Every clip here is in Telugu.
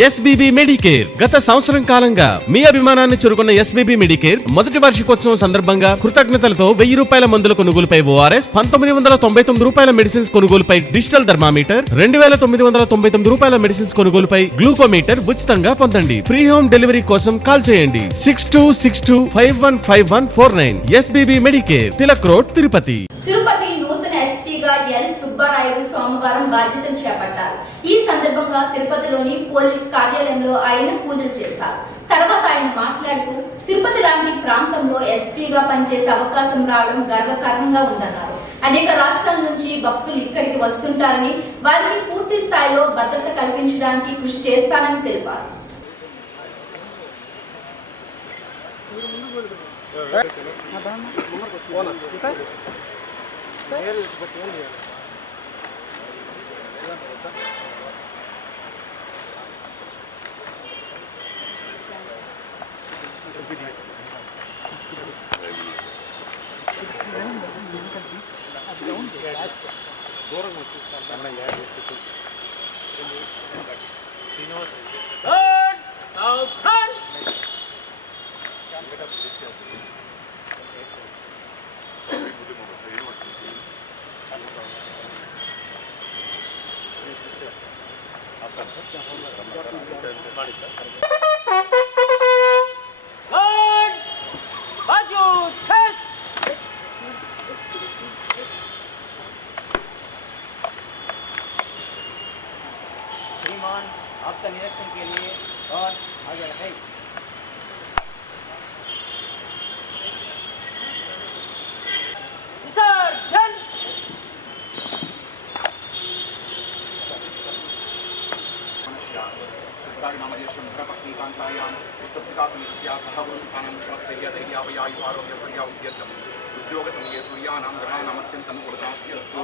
ఎస్బీబీ మెడికేర్ గత సంవత్సరం కాలంగా మీ అభిమానాన్ని చురుకున్న ఎస్బీబీ మెడికేర్ మొదటి వార్షికోత్సవం సందర్భంగా కృతజ్ఞతలతో 1000 రూపాయల మందుల కొనుగోలుపై ఓఆర్ఎస్, 1999 రూపాయల మెడిసిన్స్ కొనుగోలుపై డిజిటల్ థర్మామీటర్, 2999 రూపాయల మెడిసిన్స్ కొనుగోలుపై గ్లూకోమీటర్ ఉచితంగా పొందండి. ఫ్రీ హోమ్ డెలివరీ కోసం కాల్ చేయండి 6262515149. SBB Medicare, Tilak road, Tirupati. Tirupati నూతన ఎస్పీగా ఎల్ సుబ్బారాయుడు సోమవారం బాధ్యతలు చేపట్టారు. ఈ సందర్భంగా తిరుపతిలోని పోలీస్ కార్యాలయంలో ఆయన పూజలు చేశారు. తర్వాత ఆయన మాట్లాడుతూ తిరుపతి లాంటి ప్రాంతంలో ఎస్పీగా పనిచేసే అవకాశం రావడం గర్వకారణంగా ఉందన్నారు. అనేక రాష్ట్రాల నుంచి భక్తులు ఇక్కడికి వస్తుంటారని, వారికి పూర్తి స్థాయిలో భద్రత కల్పించడానికి కృషి చేస్తానని తెలిపారు. श्रीमान आपका निरीक्षण के लिए और आगे है। उद्योग समये सूर्यानां ग्रहाणाम् अत्यन्तं कुलतास्त्यस्तु।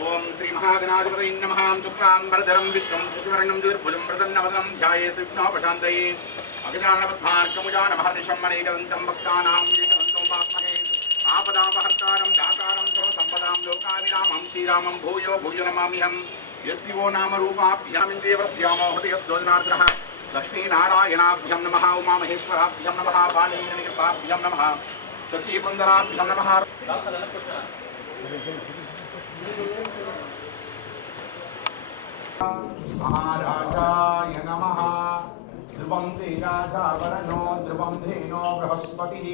ओम श्री महागणाधिपतये नमः। शुक्लाम्बरधरं विष्णुं शशिवर्णं चतुर्भुजं प्रसन्नवदनं ध्यायेत् विघ्नोपशान्तये। अगजाननपद्मार्कमुजानमहर्निशम् अनेकदन्तं भक्तानां एकदन्तं उपास्महे। आपदापहर्तारं दातारं सर्वसम्पदां लोकाभिरामं श्रीरामं भूयो भूयो नमाम्यहम्। यस्यो नामरूपाभ्यामिन्देवस्यामो हृदयस्थोजनार्द्रः लक्ष्मीनारायणाभ्यं नमः। उमामहेश्वराभ्यं नमः। वाणीकृपाभ्यं नमः। सचीपुंदराभ्यं नमः। महाराजाय नमः। ध्रुवं ते राजावरणो ध्रुवं धेनो बृहस्पतिः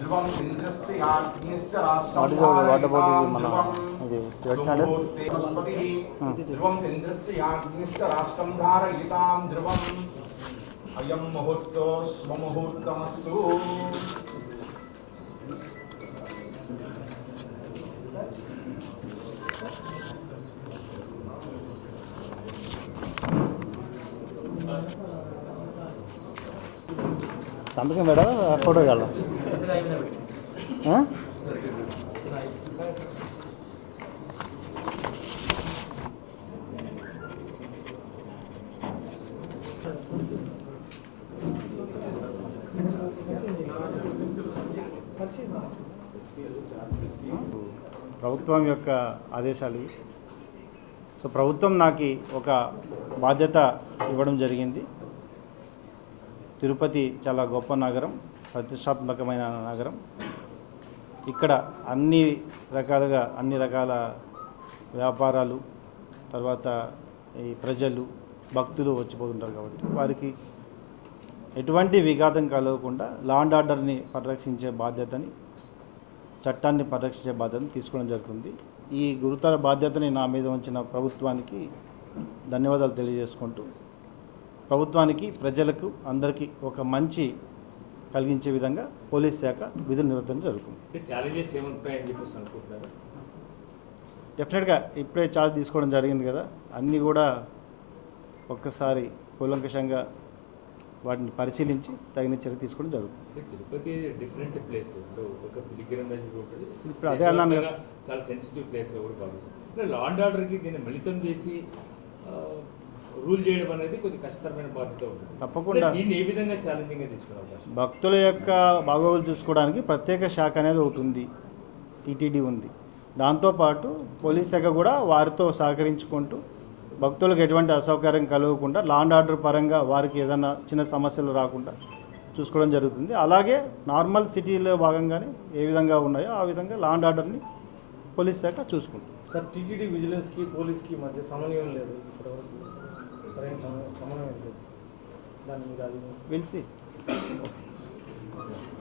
ध्रुवं इन्द्रस्य याज्ञश्च राष्ट्रं ध्रुवं इन्द्रस्य याज्ञश्च राष्ट्रं धारयितां ध्रुवम् अयं मुहूर्तो स्वमुहूर्तमस्तु। సంతకం మేడం ఫోటో కాదు ప్రభుత్వం యొక్క ఆదేశాలు. సో ప్రభుత్వం నాకు ఒక బాధ్యత ఇవ్వడం జరిగింది. తిరుపతి చాలా గొప్ప నగరం, ప్రతిష్టాత్మకమైన నగరం. ఇక్కడ అన్ని రకాల వ్యాపారాలు, తర్వాత ఈ ప్రజలు, భక్తులు వచ్చిపోతుంటారు. కాబట్టి వారికి ఎటువంటి విఘాతం కలగకుండా లా అండ్ ఆర్డర్ని పరిరక్షించే బాధ్యతని, చట్టాన్ని పరిరక్షించే బాధ్యతని తీసుకోవడం జరుగుతుంది. ఈ గురుతర బాధ్యతని నా మీద ఉంచిన ప్రభుత్వానికి ధన్యవాదాలు తెలియజేసుకుంటూ, ప్రభుత్వానికి, ప్రజలకు, అందరికీ ఒక మంచి కలిగించే విధంగా పోలీస్ శాఖ విధులు నిర్వర్తించడం జరుగుతుంది. డెఫినెట్గా ఇప్పుడే ఛార్జ్ తీసుకోవడం జరిగింది కదా, అన్నీ కూడా ఒక్కసారి కూలంకషంగా వాటిని పరిశీలించి తగిన చర్య తీసుకోవడం జరుగుతుంది. తిరుపతి డిఫరెంట్ ప్లేస్, ఇప్పుడు అదే అన్నాను కదా, చాలా సెన్సిటివ్ ప్లేస్. ఎవరు కాదు లా అండ్ ఆర్డర్కి దీన్ని మిళితం చేసి రూల్ చేయడం అనేది కొద్దిగా కష్టతరమైన బాధ్యత ఉంటుంది. తప్పకుండా దీన్ని ఏ విధంగా ఛాలెంజింగ్గా తీసుకునే అవకాశం? భక్తుల యొక్క బాగోగులు చూసుకోవడానికి ప్రత్యేక శాఖ అనేది ఒకటి ఉంది, టీటీడీ ఉంది. దాంతోపాటు పోలీస్ శాఖ కూడా వారితో సహకరించుకుంటూ భక్తులకు ఎటువంటి అసౌకర్యం కలగకుండా లా అండ్ ఆర్డర్ పరంగా వారికి ఏదైనా చిన్న సమస్యలు రాకుండా చూసుకోవడం జరుగుతుంది. అలాగే నార్మల్ సిటీలో భాగంగానే ఏ విధంగా ఉన్నాయో ఆ విధంగా లా అండ్ ఆర్డర్ని పోలీస్ శాఖ చూసుకుంటుంది. సార్ టీటీడీ విజిలెన్స్కి పోలీస్కి మధ్య సమన్వయం లేదు, ఇప్పటివరకు సరైన సమన్వయం లేదు. దాని మీద అది విల్సి.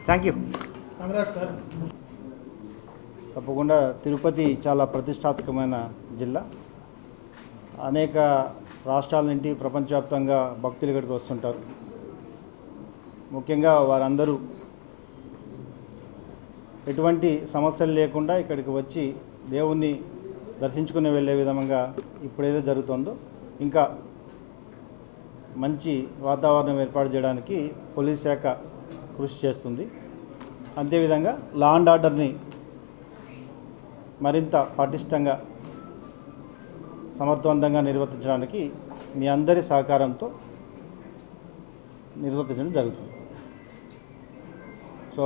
Thank you. Congress sir. తప్పకుండా తిరుపతి చాలా ప్రతిష్టాత్మకమైన జిల్లా. అనేక రాష్ట్రాల నుండి ప్రపంచవ్యాప్తంగా భక్తులు ఇక్కడికి వస్తుంటారు. ముఖ్యంగా వారందరూ ఎటువంటి సమస్యలు లేకుండా ఇక్కడికి వచ్చి దేవుణ్ణి దర్శించుకుని వెళ్ళే విధంగా ఇప్పుడేదో జరుగుతుందో ఇంకా మంచి వాతావరణం ఏర్పాటు చేయడానికి పోలీస్ శాఖ కృషి చేస్తుంది. అంతేవిధంగా లా అండ్ ఆర్డర్ని మరింత పటిష్టంగా సమర్థవంతంగా నిర్వర్తించడానికి మీ అందరి సహకారంతో నిర్వర్తించడం జరుగుతుంది. సో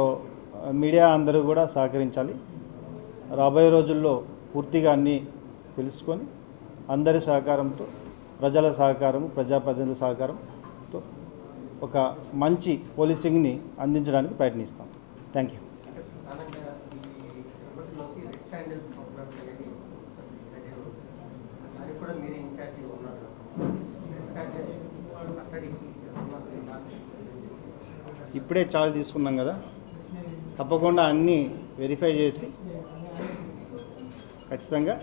మీడియా అందరూ కూడా సహకరించాలి. రాబోయే రోజుల్లో పూర్తిగా అన్నీ తెలుసుకొని అందరి సహకారంతో, ప్రజల సహకారం, ప్రజాప్రతినిధుల సహకారంతో ఒక మంచి పోలీసింగ్ని అందించడానికి ప్రయత్నిస్తాం. Thank you. ఇప్పుడే చార్జ్ తీసుకున్నాం కదా, తప్పకుండా అన్నీ వెరిఫై చేసి ఖచ్చితంగా